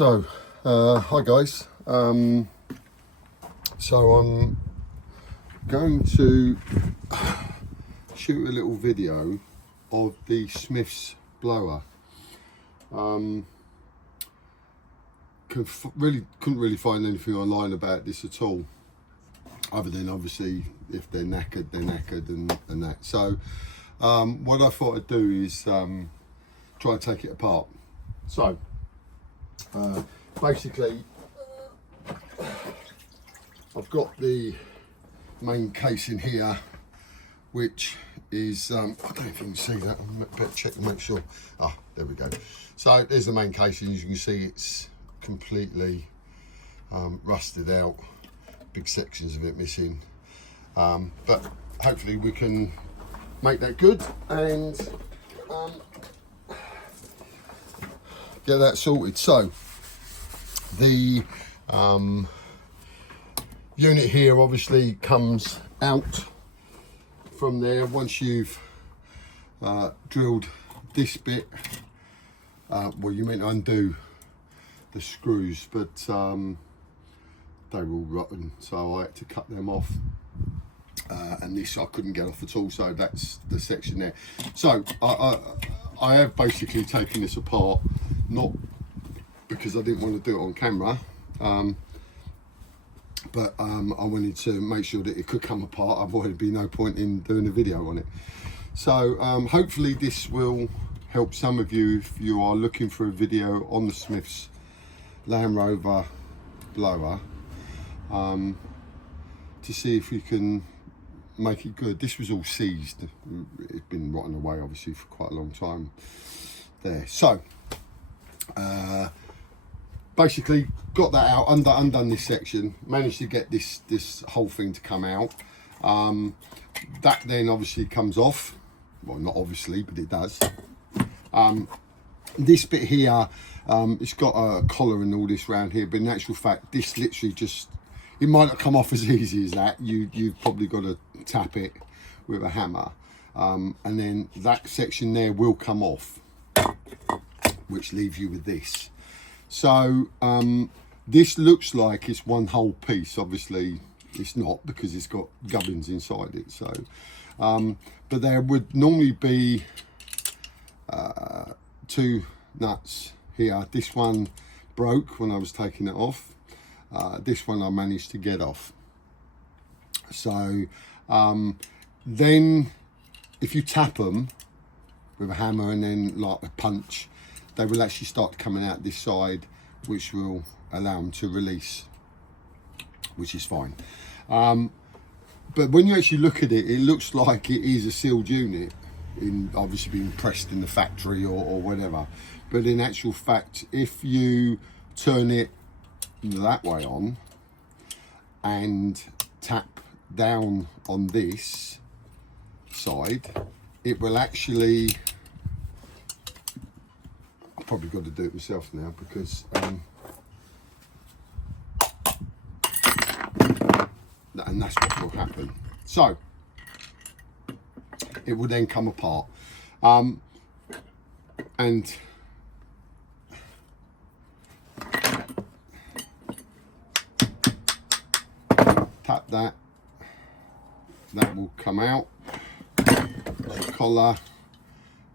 So, hi guys. So I'm going to shoot a little video of the Smiths blower. Couldn't really find anything online about this at all, other than obviously if they're knackered, they're knackered and that. So what I thought I'd do is try and take it apart. So basically I've got the main casing here, which is I don't know if you can see that. I'm better check to make sure. Ah, there we go. So there's the main casing. As you can see, it's completely rusted out, big sections of it missing, but hopefully we can make that good and get that sorted. So the unit here obviously comes out from there once you've drilled this bit. Well, you meant to undo the screws, but they were all rotten, so I had to cut them off, and this I couldn't get off at all, so that's the section there. So I have basically taken this apart, not because I didn't want to do it on camera, but I wanted to make sure that it could come apart, otherwise there'd be no point in doing a video on it. So hopefully this will help some of you if you are looking for a video on the Smiths Land Rover blower, to see if you can make it good. This was all seized, it's been rotting away obviously for quite a long time there. So basically got that out, undone this section, managed to get this whole thing to come out. That then obviously comes off, well, not obviously, but it does. This bit here, it's got a collar and all this round here, but in actual fact this literally just, it might not come off as easy as that. You've probably got to tap it with a hammer, and then that section there will come off, which leaves you with this. So this looks like it's one whole piece. Obviously it's not, because it's got gubbins inside it. So but there would normally be two nuts here. This one broke when I was taking it off. This one I managed to get off. So then if you tap them with a hammer and then like a punch, they will actually start coming out this side, which will allow them to release, which is fine. But when you actually look at it, it looks like it is a sealed unit, in obviously being pressed in the factory or whatever. But in actual fact, if you turn it that way on and tap down on this side, it will actually, I've probably got to do it myself now, because and that's what will happen. So it will then come apart, and tap that will come out, the collar,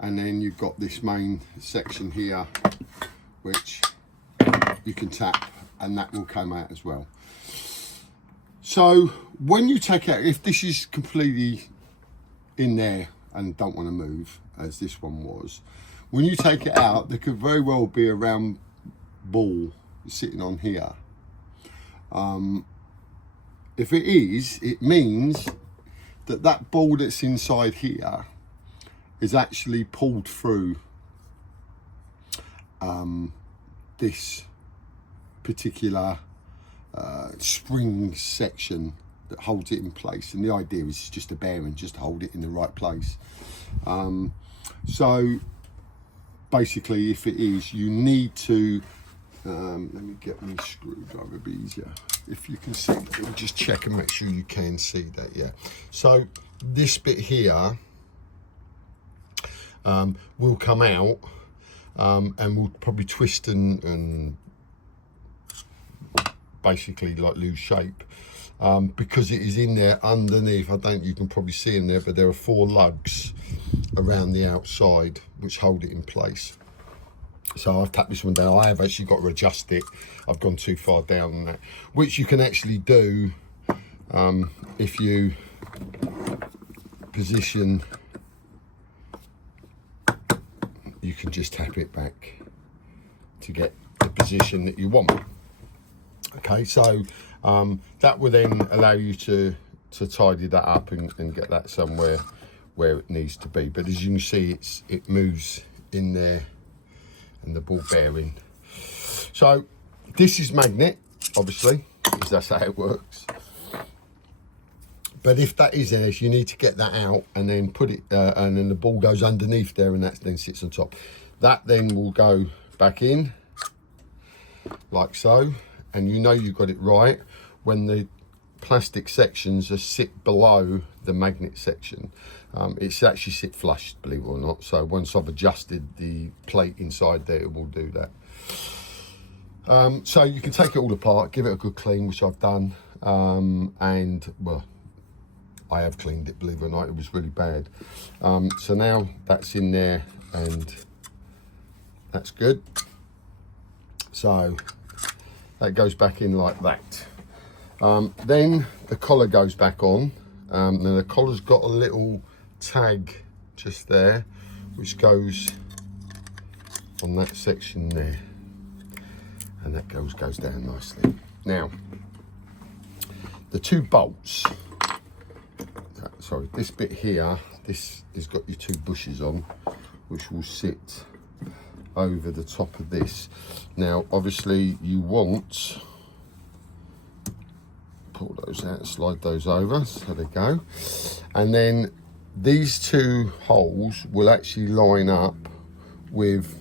and then you've got this main section here which you can tap, and that will come out as well. So when you take out, if this is completely in there and don't want to move, as this one was, when you take it out, there could very well be a round ball sitting on here. If it is, it means that that ball that's inside here is actually pulled through this particular spring section that holds it in place, and the idea is just a bearing, just to hold it in the right place. So basically, if it is, you need to let me get my screwdriver, it'll be easier if you can see. We'll just check and make sure you can see that. Yeah, so this bit here will come out, and we'll probably twist and basically like lose shape. Because it is in there underneath. You can probably see in there, but there are 4 lugs around the outside which hold it in place. So I've tapped this one down. I have actually got to adjust it. I've gone too far down on that, which you can actually do if you position. You can just tap it back to get the position that you want. Okay, so that will then allow you to tidy that up and get that somewhere where it needs to be. But as you can see, it moves in there, and the ball bearing. So this is magnet, obviously, because that's how it works. But if that is there, you need to get that out and then put it, and then the ball goes underneath there, and that then sits on top. That then will go back in, like so, and you know you've got it right when the plastic sections are sit below the magnet section. It's actually sit flush, believe it or not. So once I've adjusted the plate inside there, it will do that. So you can take it all apart, give it a good clean, which I've done, and well, I have cleaned it, believe it or not. It was really bad. So now that's in there, and that's good. So that goes back in like that. Then the collar goes back on. Now the collar's got a little tag just there, which goes on that section there, and that goes down nicely. Now the 2 bolts, sorry, this bit here, this has got your 2 bushes on, which will sit over the top of this. Now obviously you want, pull those out, slide those over, so they go, and then these 2 holes will actually line up with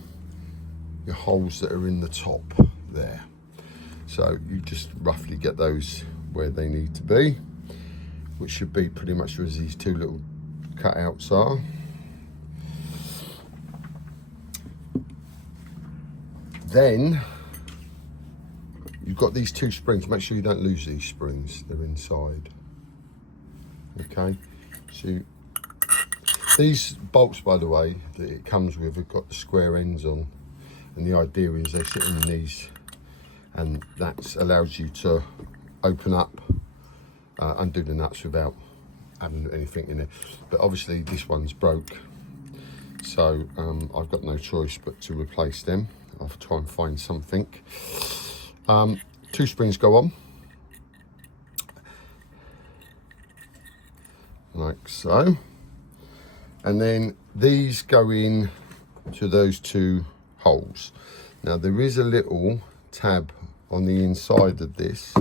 your holes that are in the top there. So you just roughly get those where they need to be, which should be pretty much as these 2 little cutouts are. Then you've got these 2 springs. Make sure you don't lose these springs, they're inside. Okay, so these bolts, by the way, that it comes with have got the square ends on, and the idea is they sit in these, and that allows you to open up, undo the nuts without having anything in it. But obviously this one's broke, so I've got no choice but to replace them. I'll try and find something. 2 springs go on, like so, and then these go in to those 2 holes. Now there is a little tab on the inside of this,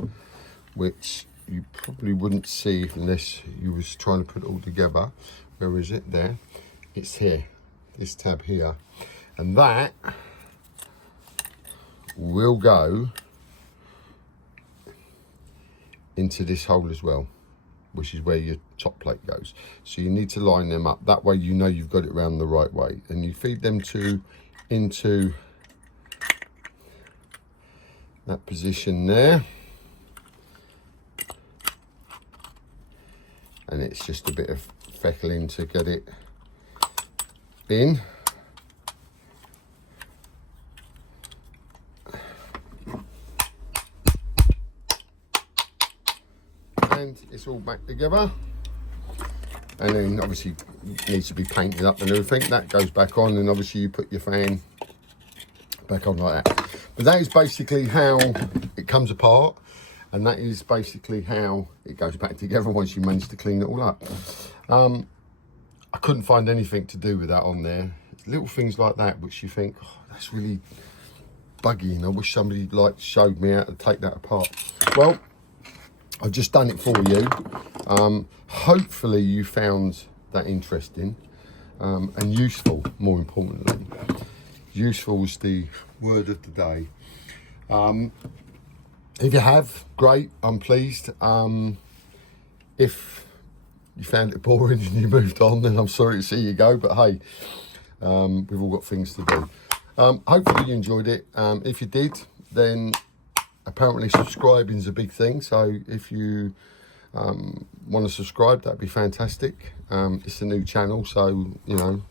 which you probably wouldn't see unless you was trying to put it all together. Where is it? There, it's here, this tab here, and that will go into this hole as well, which is where your top plate goes. So you need to line them up, that way you know you've got it round the right way, and you feed them into that position there, and it's just a bit of feckling to get it in. And it's all back together, and then obviously it needs to be painted up and everything. That goes back on, and obviously you put your fan back on like that. But that is basically how it comes apart, and that is basically how it goes back together once you manage to clean it all up. I couldn't find anything to do with that on there. Little things like that which you think, oh, that's really buggy, and I wish somebody like showed me how to take that apart. Well, I've just done it for you. Hopefully you found that interesting and useful, more importantly. Useful is the word of the day. If you have, great, I'm pleased. If you found it boring and you moved on, then I'm sorry to see you go, but hey, we've all got things to do. Hopefully you enjoyed it. If you did, then apparently subscribing is a big thing, so if you want to subscribe, that'd be fantastic. It's a new channel, so you know,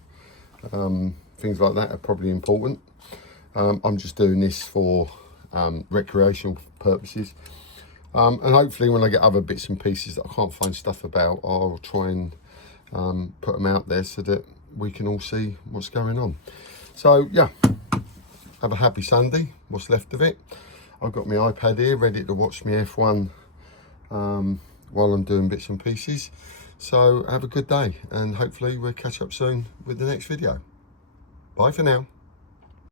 things like that are probably important. I'm just doing this for recreational purposes, and hopefully when I get other bits and pieces that I can't find stuff about, I'll try and put them out there so that we can all see what's going on. So yeah, have a happy Sunday, what's left of it. I've got my iPad here ready to watch my F1 while I'm doing bits and pieces. So have a good day, and hopefully we'll catch up soon with the next video. Bye for now.